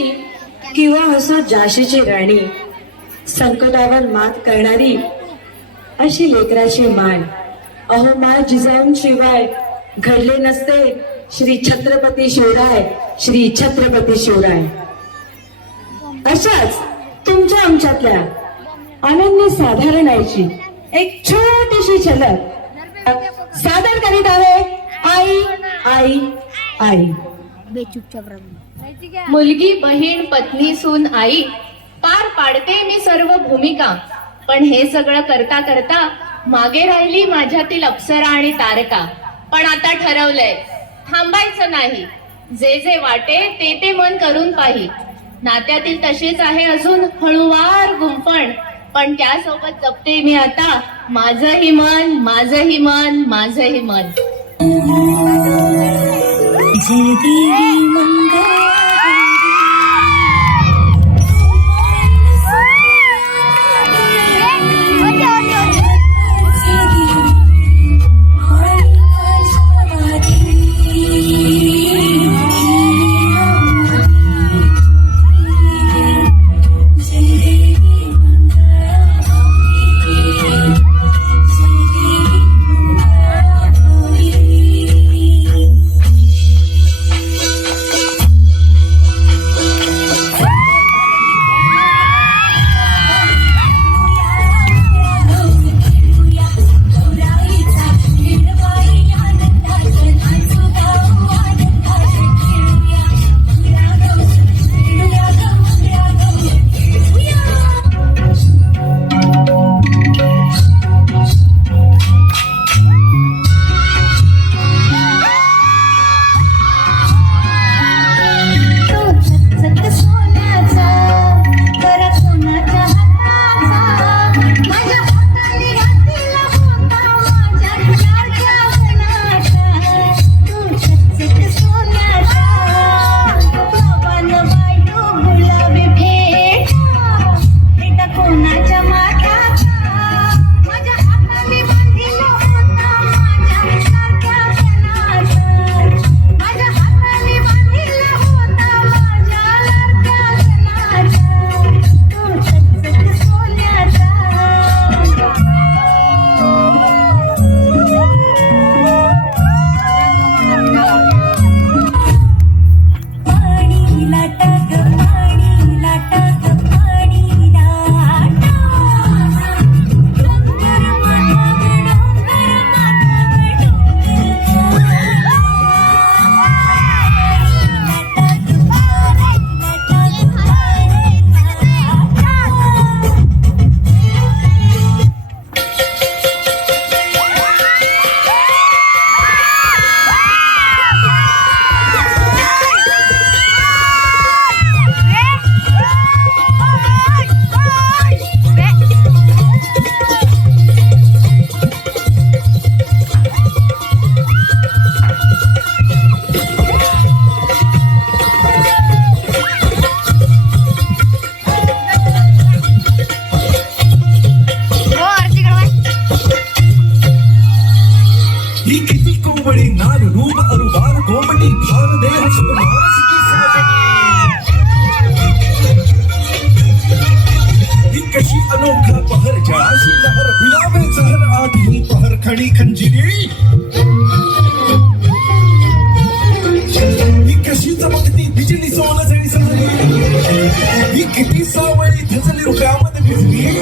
राणी किंवा असो जाशीची राणी, संकटावर मात करणारी अशी लेकराची मान. अहो मा जिजाऊंशिवाय घडले नसते श्री छत्रपती शिवराय, श्री छत्रपती शिवराय. अशाच तुमच्या आमच्यातल्या अनन्य साधारणाची एक छोटीशी झलक सादर करीत आहे आई आई आई. मुलगी, बहीण, पत्नी, सून, आई, पार पाडते मी सर्व भूमिका. पण हे सगळं करता करता मागे राहिली माझ्यातील अप्सरा आणि तारका. पण आता ठरवलंय, थांबायचं नाही. जे जे वाटे ते ते मन करून पाही. नात्यातील तशीच आहे अजून हळूवार गुंफण, पण त्यासोबत जपते मी आता माझंही मन, माझंही मन, माझंही मन. खड़ी खंजिरी ही कशी चमकती बिजली सोनं जळी सजली ही किती सावळी धजली रुपयामध्ये भिजली